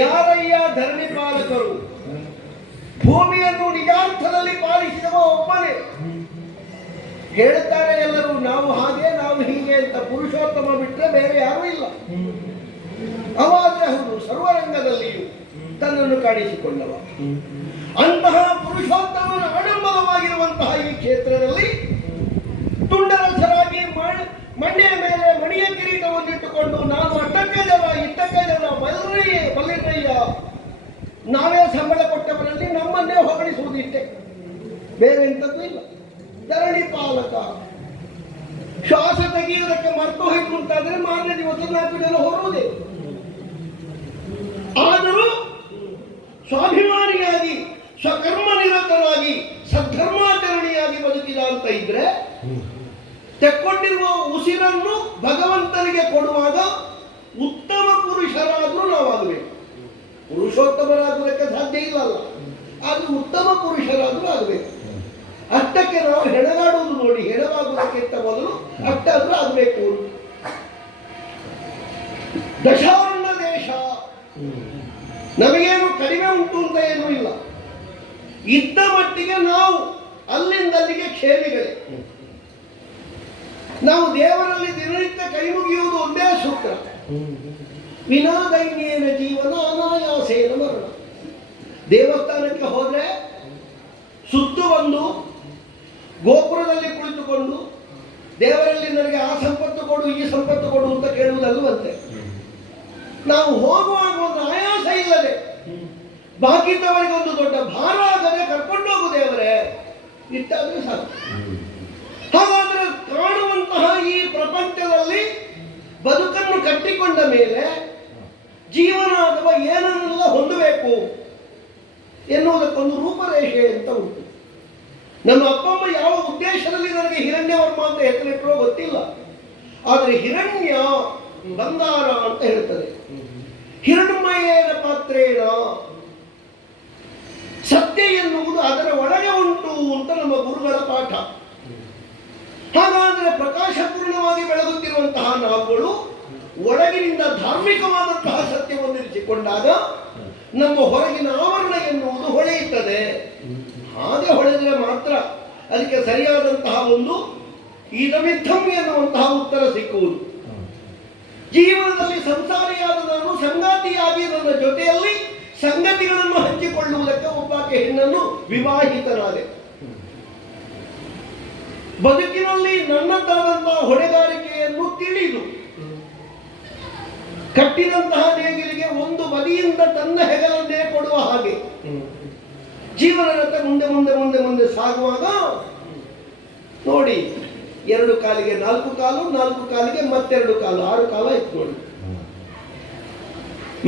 ಯಾರಯ್ಯ ಧರಣಿ ಪಾಲಕರು? ಭೂಮಿಯನ್ನು ನಿಜಾರ್ಥದಲ್ಲಿ ಪಾಲಿಸಿದವ ಒಬ್ಬನೇ. ಹೇಳ್ತಾರೆ ಎಲ್ಲರೂ, ನಾವು ಹಾಗೆ, ನಾವು ಹೀಗೆ ಅಂತ ಪುರುಷೋತ್ತಮ ಬಿಟ್ಟರೆ ಬೇರೆ ಯಾರೂ ಇಲ್ಲ. ಅವಾದ್ರೆ ಅವನು ಸರ್ವರಂಗದಲ್ಲಿಯೂ ತನ್ನನ್ನು ಕಾಣಿಸಿಕೊಂಡವ. ಅಂತಹ ಪುರುಷೋತ್ತಮನ ಆಡಂಬರವಾಗಿರುವಂತಹ ಈ ಕ್ಷೇತ್ರದಲ್ಲಿ, ತುಂಡರಸರಾಗಿ ಮಣ್ಣೆಯ ಮೇಲೆ ಮಣಿಯ ಬೇರೆ ಎಂಥದ್ದು ಇಲ್ಲ. ಧರಣಿ ಪಾಲಕ. ಶ್ವಾಸ ತೆಗೆಯುವುದಕ್ಕೆ ಮರ್ತು ಹೋಯ್ತು ಅಂತಾದ್ರೆ ಮಾರನೇ ದಿವಸ ನಾಲ್ಕು ಹೊರುವುದೇ. ಆದರೂ ಸ್ವಾಭಿಮಾನಿಯಾಗಿ ಸ್ವಕರ್ಮ ನಿರತರಾಗಿ ಸದ್ಧರ್ಮಾಚರಣೆಯಾಗಿ ಬದುಕಿದ ಅಂತ ಇದ್ರೆ, ತೆಕ್ಕೊಂಡಿರುವ ಉಸಿರನ್ನು ಭಗವಂತನಿಗೆ ಕೊಡುವಾಗ ಉತ್ತಮ ಪುರುಷರಾದ್ರೂ ನಾವಾಗಬೇಕು. ಪುರುಷೋತ್ತಮರಾಗುವುದಕ್ಕೆ ಸಾಧ್ಯ ಇಲ್ಲಲ್ಲ. ಆದ್ರೆ ಉತ್ತಮ ಪುರುಷರಾದರೂ ಆಗಬೇಕು. ಅಷ್ಟಕ್ಕೆ ನಾವು ಹೆಣಗಾಡುವುದು ನೋಡಿ ಹೆಣವಾಗುವುದಕ್ಕಿಂತ ಮೊದಲು ಅಷ್ಟಾದ್ರೂ ಆಗಬೇಕು ದಶಾವರ್ಣ ದೇಶ. ನಮಗೇನು ಕಡಿಮೆ ಉಂಟು ಅಂತ ಏನೂ ಇಲ್ಲ. ಇದ್ದ ಮಟ್ಟಿಗೆ ನಾವು ಅಲ್ಲಿಂದ ಅಲ್ಲಿಗೆ ಕ್ಷೇಮಿಗಳೇ. ನಾವು ದೇವರಲ್ಲಿ ದಿನನಿತ್ಯ ಕೈ ಮುಗಿಯುವುದು ಒಂದೇ ಸೂತ್ರ ವಿನಾದೈನ್ಯೇನ ಜೀವನ ಅನಾಯಾಸೇನ ಮರಣ. ದೇವಸ್ಥಾನಕ್ಕೆ ಹೋದ್ರೆ ಸುತ್ತು ಬಂದು ಗೋಪುರದಲ್ಲಿ ಕುಳಿತುಕೊಂಡು ದೇವರಲ್ಲಿ ನನಗೆ ಆ ಸಂಪತ್ತು ಕೊಡು, ಈ ಸಂಪತ್ತು ಕೊಡು ಅಂತ ಕೇಳುವುದಲ್ಲವಂತೆ. ನಾವು ಹೋಗುವಾಗ ಒಂದು ಆಯಾಸ ಇಲ್ಲದೆ ಬಾಕಿದ್ದವರಿಗೆ ಒಂದು ದೊಡ್ಡ ಭಾರ ಆಗದೆ ಕರ್ಕೊಂಡು ಹೋಗು ದೇವರೇ ಇಟ್ಟಾದ್ರೆ ಸಾಕು. ಹಾಗಾದ್ರೆ ಕಾಣುವಂತಹ ಈ ಪ್ರಪಂಚದಲ್ಲಿ ಬದುಕನ್ನು ಕಟ್ಟಿಕೊಂಡ ಮೇಲೆ ಜೀವನ ಅಥವಾ ಏನನ್ನೆಲ್ಲ ಹೊಂದಬೇಕು ಎನ್ನುವುದಕ್ಕೊಂದು ರೂಪರೇಷೆ ಅಂತ ಉಂಟು. ನಮ್ಮ ಅಪ್ಪ ಅಮ್ಮ ಯಾವ ಉದ್ದೇಶದಲ್ಲಿ ನನಗೆ ಹಿರಣ್ಯವರ್ಮ ಅಂತ ಹೆಸರಿಟ್ಟರೋ ಗೊತ್ತಿಲ್ಲ. ಆದರೆ ಹಿರಣ್ಯ ಬಂಗಾರ ಅಂತ ಹೇಳ್ತದೆ. ಹಿರಣ್ಮಯರ ಪಾತ್ರೇನ? ಸತ್ಯ ಎನ್ನುವುದು ಅದರ ಒಳಗೆ ಉಂಟು ಅಂತ ನಮ್ಮ ಗುರುಗಳ ಪಾಠ. ಹಾಗಾದರೆ ಪ್ರಕಾಶಪೂರ್ಣವಾಗಿ ಬೆಳಗುತ್ತಿರುವಂತಹ ನಾವುಗಳು ಒಳಗಿನಿಂದ ಧಾರ್ಮಿಕವಾದಂತಹ ಸತ್ಯವನ್ನು ಇರಿಸಿಕೊಂಡಾಗ ನಮ್ಮ ಹೊರಗಿನ ಆವರಣ ಎನ್ನುವುದು ಹೊಳೆಯುತ್ತದೆ. ಹಾಗೆ ಹೊಳೆದರೆ ಮಾತ್ರ ಅದಕ್ಕೆ ಸರಿಯಾದಂತಹ ಒಂದು ಇದಮಿದ್ದಂ ಎನ್ನುವಂತಹ ಉತ್ತರ ಸಿಕ್ಕುವುದು. ಜೀವನದಲ್ಲಿ ಸಂಸಾರಿಯಾದ ನಾನು ಸಂಗಾತಿಯಾಗಿ ನನ್ನ ಜೊತೆಯಲ್ಲಿ ಸಂಗತಿಗಳನ್ನು ಹಂಚಿಕೊಳ್ಳುವುದಕ್ಕೆ ಒಬ್ಬಾಕೆ ಹೆಣ್ಣನ್ನು ವಿವಾಹಿತನಾದೆ. ಬದುಕಿನಲ್ಲಿ ನನ್ನದಾದಂತಹ ಹೊಣೆಗಾರಿಕೆಯನ್ನು ತಿಳಿದು ಕಟ್ಟಿದಂತಹ ನೇಗಿಲಿಗೆ ಒಂದು ಬದಿಯಿಂದ ತನ್ನ ಹೆಗಲನ್ನೇ ಕೊಡುವ ಹಾಗೆ. ಜೀವನದ ಮುಂದೆ ಮುಂದೆ ಮುಂದೆ ಮುಂದೆ ಸಾಗುವಾಗ ನೋಡಿ, ಎರಡು ಕಾಲಿಗೆ ನಾಲ್ಕು ಕಾಲು, ನಾಲ್ಕು ಕಾಲಿಗೆ ಮತ್ತೆರಡು ಕಾಲು, ಆರು ಕಾಲ ಇತ್ತು ನೋಡಿ.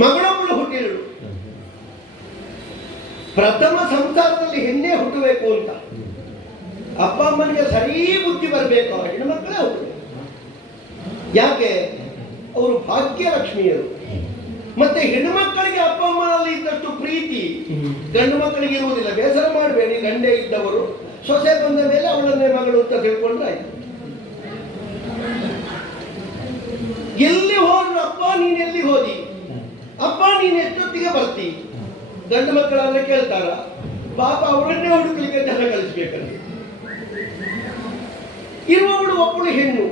ಮಗಳೊಬ್ಬಳು ಹುಟ್ಟಿದಳು. ಪ್ರಥಮ ಸಂಸಾರದಲ್ಲಿ ಹೆಣ್ಣೆ ಹುಟ್ಟಬೇಕು ಅಂತ. ಅಪ್ಪ ಅಮ್ಮನಿಗೆ ಸರಿ ಬುದ್ಧಿ ಬರಬೇಕು ಹೆಣ್ಮಕ್ಳೇ ಹುಟ್ಟಬೇಕು ಯಾಕೆ? ಅವರು ಭಾಗ್ಯಲಕ್ಷ್ಮಿಯರು. ಮತ್ತೆ ಹೆಣ್ಣು ಮಕ್ಕಳಿಗೆ ಅಪ್ಪ ಅಮ್ಮನಲ್ಲಿ ಇದ್ದಷ್ಟು ಪ್ರೀತಿ ಗಂಡು ಮಕ್ಕಳಿಗೆ ಇರುವುದಿಲ್ಲ. ಬೇಸರ ಮಾಡಬೇಡಿ. ಗಂಡೇ ಇದ್ದವರು. ಸೊಸೆ ಬಂದ ಮೇಲೆ ಅವಳನ್ನೇ ಮಗಳು ಅಂತ ತಿಳ್ಕೊಂಡ್ರೆ ಆಯ್ತು. ಎಲ್ಲಿ ಹೋದ್ರು ಅಪ್ಪ, ನೀನ್ ಎಲ್ಲಿ ಹೋದಿ? ಅಪ್ಪ, ನೀನ್ ಎಷ್ಟೊತ್ತಿಗೆ ಬರ್ತಿ? ಗಂಡು ಮಕ್ಕಳಾದ್ರೆ ಕೇಳ್ತಾರ. ಪಾಪ ಅವರನ್ನೇ ಹುಡುಕ್ಲಿಕ್ಕೆ ಜನ ಕಳಿಸ್ಬೇಕಲ್ಲಿ. ಇರುವವಳು ಒಬ್ಬಳು ಹೆಣ್ಣು.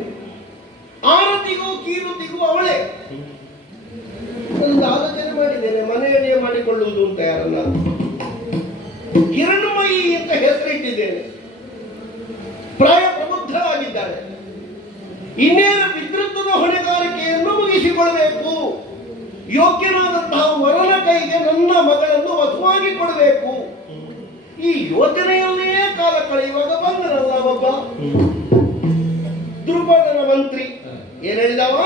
ಆರತಿಗೂ ಕೀರುತಿಗೂ ಅವಳೇ. ಒಂದು ಆಲೋಚನೆ ಮಾಡಿದ್ದೇನೆ ಮನೆಯಲ್ಲಿಯೇ ಮಾಡಿಕೊಳ್ಳುವುದು ಅಂತ ಯಾರಲ್ಲ ಕಿರಣಮಯಿ ಅಂತ ಹೆಸರಿಟ್ಟಿದ್ದೇನೆ. ಪ್ರಾಯ ಪ್ರಬುದ್ಧರಾಗಿದ್ದಾರೆ. ಇನ್ನೇನು ಪಿತೃತ್ವದ ಹೊಣೆಗಾರಿಕೆಯನ್ನು ಮುಗಿಸಿಕೊಳ್ಳಬೇಕು ಯೋಗ್ಯನಾದಂತಹ ವರನ ಕೈಗೆ ನನ್ನ ಮಗಳನ್ನು ವಧುವಾಗಿ ಕೊಡಬೇಕು ಈ ಯೋಚನೆಯಲ್ಲಿಯೇ ಕಾಲ ಕಳೆಯುವಾಗ ಬಂದನಲ್ಲ ಒಬ್ಬ? ದೃಪದನ ಮಂತ್ರಿ. ಏನ್ ಹೇಳಿದವ?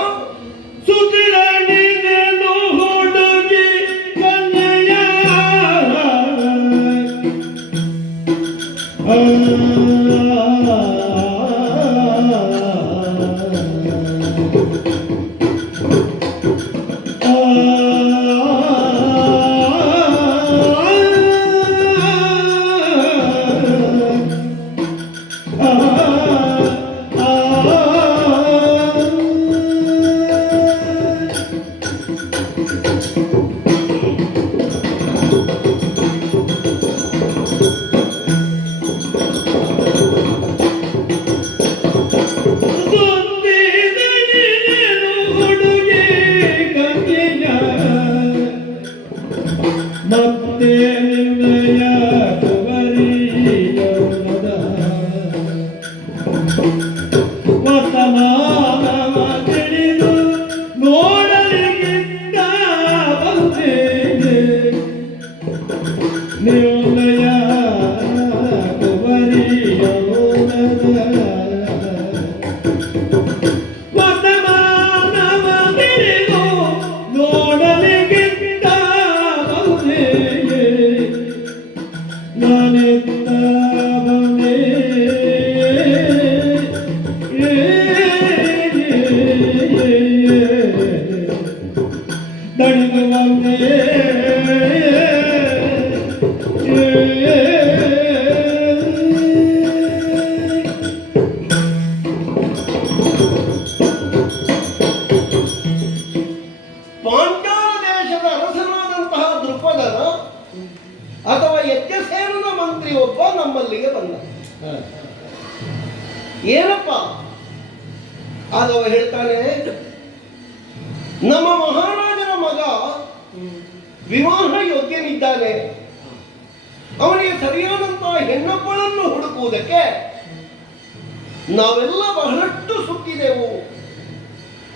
ನಾವೆಲ್ಲ ಬಹಳಷ್ಟು ಸುತ್ತಿದೆವು.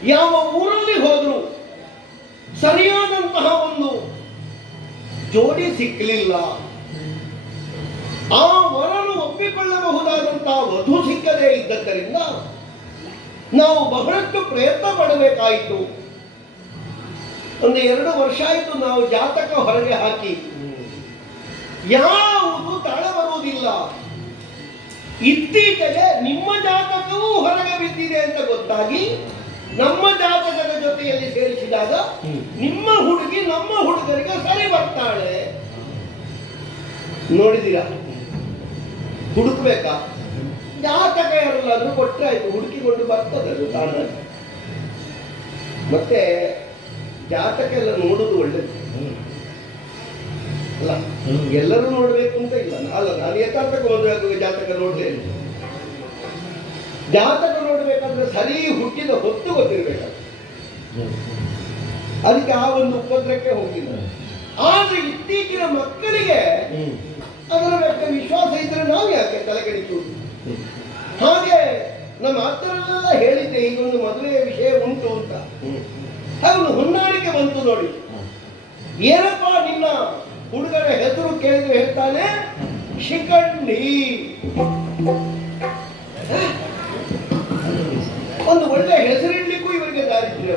ಯಾವ ಊರಲ್ಲಿ ಹೋದ್ರು ಸರಿಯಾದಂತಹ ಒಂದು ಜೋಡಿ ಸಿಕ್ಕಲಿಲ್ಲ ಆ ವರನು ಒಪ್ಪಿಕೊಳ್ಳಬಹುದಾದಂತಹ ವಧು ಸಿಕ್ಕದೇ ಇದ್ದದ್ದರಿಂದ ನಾವು ಬಹಳಷ್ಟು ಪ್ರಯತ್ನ ಪಡಬೇಕಾಯಿತು. ಒಂದು ಎರಡು ವರ್ಷ ಆಯಿತು ನಾವು ಜಾತಕ ಹೊರಗೆ ಹಾಕಿ. ಯಾವುದು ತಾಳ ಬರುವುದಿಲ್ಲ. ಇತ್ತೀಚೆಗೆ ನಿಮ್ಮ ಜಾತಕವೂ ಹೊರಗೆ ಬಿದ್ದಿದೆ ಅಂತ ಗೊತ್ತಾಗಿ ನಮ್ಮ ಜಾತಕದ ಜೊತೆಯಲ್ಲಿ ಸೇರಿಸಿದಾಗ ನಿಮ್ಮ ಹುಡುಗಿ ನಮ್ಮ ಹುಡುಗರಿಗೆ ಸರಿ ಬರ್ತಾಳೆ. ನೋಡಿದೀರಾ ಹುಡುಕ್ಬೇಕಾ? ಜಾತಕ ಯಾರಲ್ಲಾದ್ರೂ ಕೊಟ್ಟರೆ ಆಯ್ತು ಹುಡುಕಿಕೊಂಡು ಬರ್ತದೆ ಅದು ತಾಣ ಮತ್ತೆ ಜಾತಕ ಎಲ್ಲ ನೋಡುದು ಒಳ್ಳೇದು. ಅಲ್ಲ, ಎಲ್ಲರೂ ನೋಡಬೇಕು ಅಂತ ಇಲ್ಲ. ಅಲ್ಲ, ನಾನು ಯಥಾರ್ಥಕ್ಕೆ ಹೋದಾಗ ಜಾತಕ ನೋಡ್ಲೇ. ಜಾತಕ ನೋಡ್ಬೇಕಂದ್ರೆ ಸರಿ ಹುಟ್ಟಿದ ಹೊತ್ತು ಗೊತ್ತಿರಬೇಕು ಅದಕ್ಕೆ ಆ ಒಂದು ಉಪದ್ರಕ್ಕೆ ಹೋಗಿಲ್ಲ ಆದ್ರೆ ಇತ್ತೀಚಿನ ಮಕ್ಕಳಿಗೆ ಅದರ ಬಗ್ಗೆ ವಿಶ್ವಾಸ ಇದ್ರೆ ನಾವು ಯಾಕೆ ತಲೆಗೆಡಿತು ಹಾಗೆ ನಮ್ಮ ಹತ್ರ ಹೇಳಿದ್ದೆ, ಇದೊಂದು ಮದುವೆಯ ವಿಷಯ ಉಂಟು ಅಂತ. ಅದೊಂದು ಹೊಂದಾಣಿಕೆ ಬಂತು ನೋಡಿ. ಏನಪ್ಪ ನಿನ್ನ ಹುಡುಗರ ಹೆಸರು ಕೇಳಿದ್ರೆ ಹೇಳ್ತಾನೆ ಶಿಖಂಡಿ ಒಂದು ಒಳ್ಳೆ ಹೆಸರಿಡ್ಲಿಕ್ಕೂ ಇವರಿಗೆ ದಾರಿದ್ರ್ಯ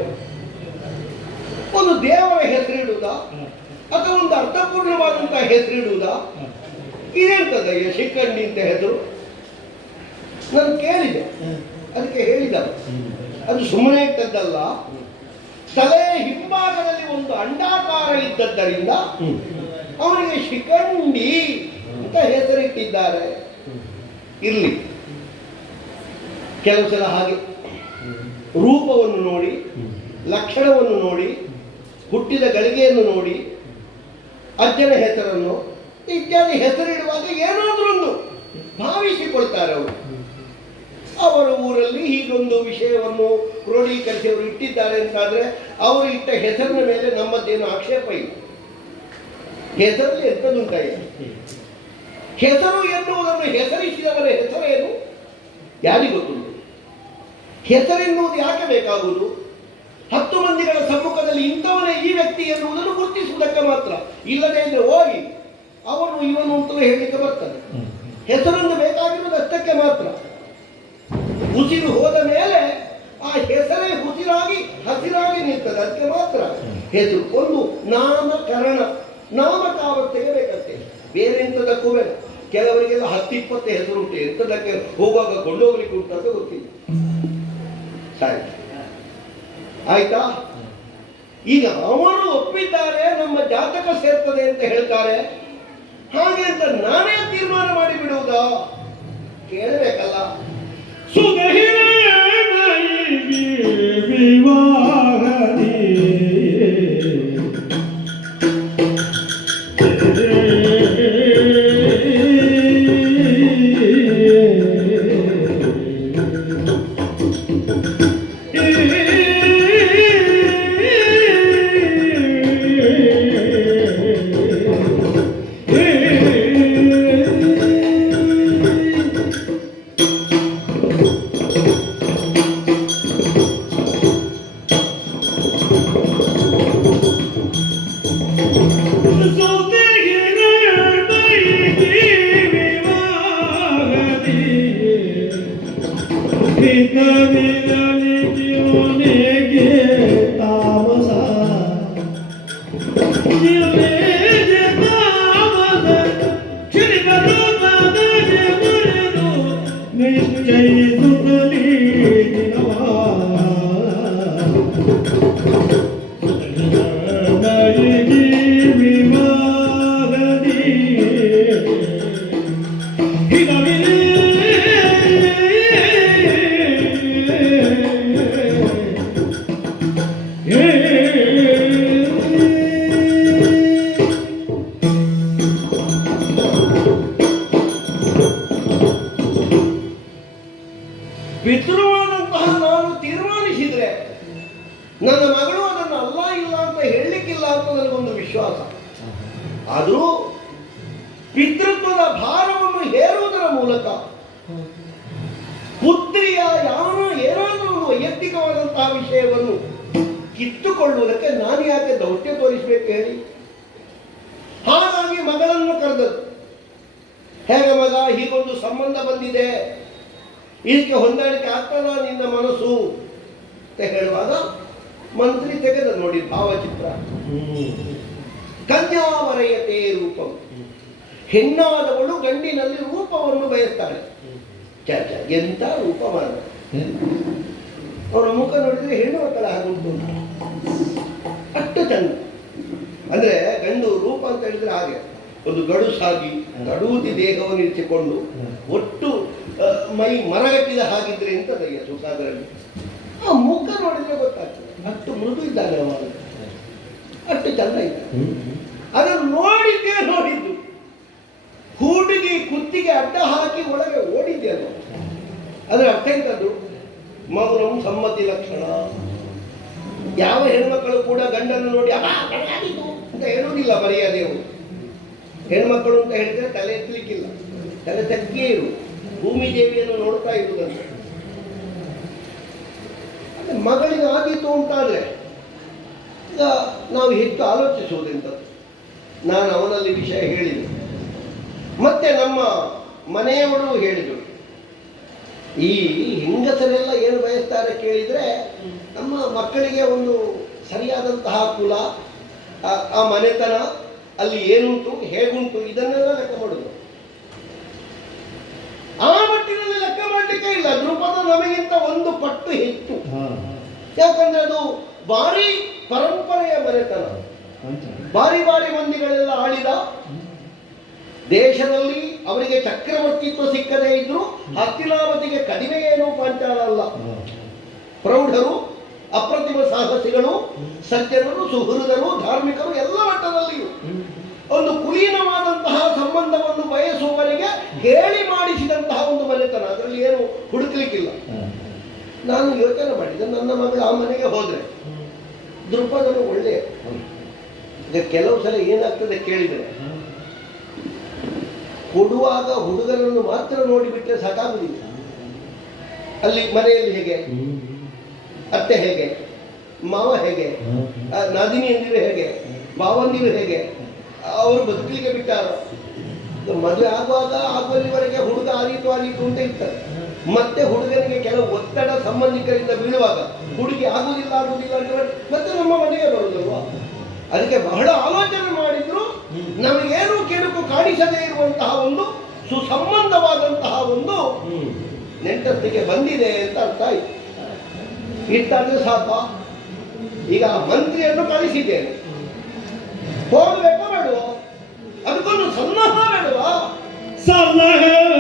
ಒಂದು ದೇವರ ಹೆಸರಿಡುವುದ? ಅಥವಾ ಒಂದು ಅರ್ಥಪೂರ್ಣವಾದಂತಹ ಹೆಸರಿಡುವುದಾ? ಇದೆಂತದಯ್ಯ ಶಿಖಂಡಿ ಅಂತ ಹೆಸರು. ನಾನು ಕೇಳಿದೆ, ಅದಕ್ಕೆ ಹೇಳಿದ. ಅದು ಸುಮ್ಮನೆ ಇದ್ದದ್ದಲ್ಲ. ತಲೆ ಹಿಂಭಾಗದಲ್ಲಿ ಒಂದು ಅಂಡಾಕಾರ ಇದ್ದದ್ದರಿಂದ ಅವನಿಗೆ ಶಿಖಂಡಿ ಅಂತ ಹೆಸರಿಟ್ಟಿದ್ದಾರೆ. ಇರಲಿ. ಕೆಲವು ಸಲ ಹಾಗೆ. ರೂಪವನ್ನು ನೋಡಿ, ಲಕ್ಷಣವನ್ನು ನೋಡಿ, ಹುಟ್ಟಿದ ಗಳಿಗೆಯನ್ನು ನೋಡಿ, ಅಜ್ಜನ ಹೆಸರನ್ನು ಇತ್ಯಾದಿ ಹೆಸರಿಡುವಾಗ ಏನಾದ್ರೊಂದು ಭಾವಿಸಿಕೊಳ್ತಾರೆ ಅವರು. ಅವರ ಊರಲ್ಲಿ ಹೀಗೊಂದು ವಿಷಯವನ್ನು ಕ್ರೋಢೀಕರಿಸಿ ಅವರು ಇಟ್ಟಿದ್ದಾರೆ ಅಂತಾದರೆ ಅವರು ಇಟ್ಟ ಹೆಸರಿನ ಮೇಲೆ ನಮ್ಮದ್ದೇನು ಆಕ್ಷೇಪ ಇಲ್ಲ. ಹೆಸರಲ್ಲಿ ಎಂಥದ್ದುಂಟಾಯಿತು ಹೆಸರು ಎನ್ನುವುದನ್ನು ಹೆಸರಿಸಿದವರ ಹೆಸರೇನು ಯಾರಿಗೂ ಗೊತ್ತುಂಟು ಹೆಸರೆನ್ನುವುದು ಯಾಕೆ ಬೇಕಾಗುವುದು? ಹತ್ತು ಮಂದಿಗಳ ಸಮ್ಮುಖದಲ್ಲಿ ಇಂಥವನೇ ಈ ವ್ಯಕ್ತಿ ಎನ್ನುವುದನ್ನು ಗುರುತಿಸುವುದಕ್ಕೆ ಮಾತ್ರ. ಇಲ್ಲದೆ ಇದ್ರೆ ಹೋಗಿ ಅವನು ಇವನು ಅಂತಲೂ ಹೇಳಲಿಕ್ಕೆ ಬರ್ತಾನೆ ಹೆಸರನ್ನು ಬೇಕಾಗಿರುವುದು ಅಷ್ಟಕ್ಕೆ ಮಾತ್ರ. ಉಸಿರು ಹೋದ ಮೇಲೆ ಆ ಹೆಸರೇ ಉಸಿರಾಗಿ ಹಸಿರಾಗಿ ನಿಲ್ತದೆ ಅದಕ್ಕೆ ಮಾತ್ರ. ಹೆಸರು ಒಂದು ನಾಮಕರಣ. ನಾಮಕಾವಸ್ಥೆಗೆ ಬೇಕಂತೆ ಬೇರೆ ಎಂಥದಕ್ಕೂ ಬೇಡ ಕೆಲವರಿಗೆಲ್ಲ ಹತ್ತಿಪ್ಪತ್ತು ಹೆಸರು ಉಂಟು. ಎಂಥದಕ್ಕೆ ಹೋಗುವಾಗ ಕೊಂಡೋಗ್ಲಿಕ್ಕೆ ಉಂಟು ಅಂತ ಗೊತ್ತಿಲ್ಲ. ಸರಿ. ಆಯ್ತಾ? ಈಗ ಅವರು ಒಪ್ಪಿದ್ದಾರೆ, ನಮ್ಮ ಜಾತಕ ಸೇರ್ತದೆ ಅಂತ ಹೇಳ್ತಾರೆ. ಹಾಗೆ ಅಂತ ನಾನೇ ತೀರ್ಮಾನ ಮಾಡಿ ಬಿಡುವುದಾ? ಕೇಳಬೇಕಲ್ಲ. ವಿವಾಹದಿ Menino, ಮಗಳನ್ನು ಕರೆದದ್ದು. ಹೇಗೆ ಮಗ, ಹೀಗೊಂದು ಸಂಬಂಧ ಬಂದಿದೆ. ಇದಕ್ಕೆ ಹೊಂದಾಣಿಕೆ ಆಗ್ತದ ನಿನ್ನ ಮನಸ್ಸು ಅಂತ ಹೇಳುವಾಗ ಮಂತ್ರಿ ತೆಗೆದ ನೋಡಿ ಭಾವಚಿತ್ರ. ಕನ್ಯಾವರಯತೆ ರೂಪಂ. ಹೆಣ್ಣಾದವಳು ಗಂಡಿನಲ್ಲಿ ರೂಪವನ್ನು ಬಯಸ್ತಾಳೆ. ಚರ್ಚ ಎಂತ ರೂಪ ಮಾಡ ಅವರ ಮುಖ ನೋಡಿದ್ರೆ ಹೆಣ್ಣು ಮಕ್ಕಳ ಹಾಗುಂಟು ಅಷ್ಟು ಚಂದ. ಅಂದ್ರೆ ಗಂಡು ರೂಪ ಅಂತ ಹೇಳಿದ್ರೆ ಹಾಗೆ. ಒಂದು ಗಡುಸಾಗಿ ಗಡೂತಿ ದೇಹವನ್ನು ಇರಿಸಿಕೊಂಡು ಒಟ್ಟು ಮೈ ಮರಗಟ್ಟಿದ ಹಾಗಿದ್ರೆ ಅಂತ ದಯ್ಯ ಸುಖಾದರಲ್ಲಿ ಆ ಮುಖ ನೋಡಿದ್ರೆ ಗೊತ್ತಾಗ್ತದೆ. ಅಷ್ಟು ಮೃದು ಇದ್ದಾಗ ಅಷ್ಟು ಚಂದ ಇತ್ತು ಅದನ್ನು ನೋಡಿದ್ದೇ ನೋಡಿದ್ದು. ಹುಡುಗಿ ಕುತ್ತಿಗೆ ಅಡ್ಡ ಹಾಕಿ ಒಳಗೆ ಓಡಿದ್ದೆ ಅದು. ಅದರ ಅರ್ಥ ಎಂತದ್ದು? ಮೌನಂ ಸಮ್ಮತಿ ಲಕ್ಷಣ. ಯಾವ ಹೆಣ್ಮಕ್ಕಳು ಕೂಡ ಗಂಡನ್ನು ನೋಡಿ ಅಂತ ಹೇಳುವುದಿಲ್ಲ ಮರ್ಯಾದೆಯವರು ಹೆಣ್ಮಕ್ಕಳು ಅಂತ ಹೇಳಿದ್ರೆ ತಲೆ ಎತ್ತಲಿಕ್ಕಿಲ್ಲ. ತಲೆ ತಗ್ಗಿಯೇ ಇರು. ಭೂಮಿ ದೇವಿಯನ್ನು ನೋಡ್ತಾ ಇರುವುದಂತ ಮಗಳಿಗೆ ಆದೀತು ಅಂತಾದ್ರೆ, ಈಗ ನಾವು ಹೆಚ್ಚು ಆಲೋಚಿಸುವುದೆಂತ ನಾನು ಅವನಲ್ಲಿ ವಿಷಯ ಹೇಳಿದೆ. ಮತ್ತೆ ನಮ್ಮ ಮನೆಯವರು ಹೇಳಿದರು ಈ ಹೆಂಗಸರೆಲ್ಲ ಏನು ಬಯಸ್ತಾರೆ ಕೇಳಿದರೆ, ನಮ್ಮ ಮಕ್ಕಳಿಗೆ ಒಂದು ಸರಿಯಾದಂತಹ ಕುಲ ಆ- ಮನೆತನ ಅಲ್ಲಿ ಏನುಂಟು ಹೇಗುಂಟು ಇದನ್ನೆಲ್ಲ ಲೆಕ್ಕ ಮಾಡುದು. ಆ ಮಟ್ಟಿನಲ್ಲಿ ಲೆಕ್ಕ ಮಾಡಲಿಕ್ಕೆ ಇಲ್ಲ. ದೃಪದ ನಮಗಿಂತ ಒಂದು ಪಟ್ಟು ಹೆಚ್ಚು. ಯಾಕಂದ್ರೆ ಅದು ಭಾರಿ ಪರಂಪರೆಯ ಮನೆತನ. ಬಾರಿ ಬಾರಿ ಮಂದಿಗಳೆಲ್ಲ ಆಳಿದ. ದೇಶದಲ್ಲಿ ಅವರಿಗೆ ಚಕ್ರವರ್ತಿತ್ವ ಸಿಕ್ಕದೇ ಇದ್ರು ಹತ್ತಿನಾವತಿಗೆ ಕಡಿಮೆ ಏನು ಪಾಂಚಾಲ ಅಲ್ಲ. ಪ್ರೌಢರು ಅಪ್ರತಿಮ ಸಾಹಸಿಗಳು ಸಜ್ಜನರು ಸುಹೃದರು, ಧಾರ್ಮಿಕರು ಎಲ್ಲ ಮಟ್ಟದಲ್ಲಿಯೂ ಒಂದು ಕುಲೀನವಾದಂತಹ ಸಂಬಂಧವನ್ನು ಬಯಸುವವರಿಗೆ ಹೇಳಿ ಮಾಡಿಸಿದಂತಹ ಒಂದು ಮನೆತನ ಅದರಲ್ಲಿ ಏನು ಹುಡುಕ್ಲಿಕ್ಕಿಲ್ಲ. ನಾನು ಯೋಚನೆ ಮಾಡಿದೆ, ನನ್ನ ಮಗಳು ಆ ಮನೆಗೆ ಹೋದರೆ. ದೃಪದನು ಒಳ್ಳೆಯ. ಕೆಲವು ಸಲ ಏನಾಗ್ತದೆ ಕೇಳಿದರೆ, ಕೊಡುವಾಗ ಹುಡುಗನನ್ನು ಮಾತ್ರ ನೋಡಿಬಿಟ್ಟರೆ ಸಾಕಾಗುದಿಲ್ಲ ಅಲ್ಲಿ ಮನೆಯಲ್ಲಿ ಹೇಗೆ? ಅತ್ತೆ ಹೇಗೆ? ಮಾವ ಹೇಗೆ? ನಾದಿನಿ ನಾದಿನಿಯಂದಿರು ಹೇಗೆ? ಮಾವಂದಿರು ಹೇಗೆ? ಅವರು ಬದುಕಲಿಕ್ಕೆ ಬಿಟ್ಟಾರ. ಮದುವೆ ಆಗುವಾಗ ಆಗುವಲ್ಲಿವರೆಗೆ ಹುಡುಗ ಆದೀತು ಆದೀತು ಅಂತ ಇರ್ತಾರೆ. ಮತ್ತೆ ಹುಡುಗನಿಗೆ ಕೆಲವು ಒತ್ತಡ ಸಂಬಂಧಿಕರಿಂದ ಬೀಳುವಾಗ ಹುಡುಗಿ ಆಗುವುದಿಲ್ಲ ಆಗುವುದಿಲ್ಲ ಅಂತ ಮತ್ತೆ ನಮ್ಮ ಮನೆಗೆ ಬರುವುದಲ್ವಾ ಅದಕ್ಕೆ ಬಹಳ ಆಲೋಚನೆ ಮಾಡಿದ್ರು. ನಮಗೇನು ಕೆಡುಕು ಕಾಣಿಸದೇ ಇರುವಂತಹ ಒಂದು ಸುಸಂಬಂಧವಾದಂತಹ ಒಂದು ನೆಂಟಸ್ತಿಗೆ ಬಂದಿದೆ ಅಂತ ಅರ್ಥ ಆಯ್ತು. ಇಟ್ಟಾದ್ರೆ ಸಾಪ ಈಗ ಮಂತ್ರಿಯನ್ನು ಕಳಿಸಿದ್ದೇನೆ. ಹೋಗ್ಬೇಕಾ ಮಾಡುವ. ಅದಕ್ಕೊಂದು ಸನ್ನಾಹ ಮಾಡುವ. ಸಲಹೆ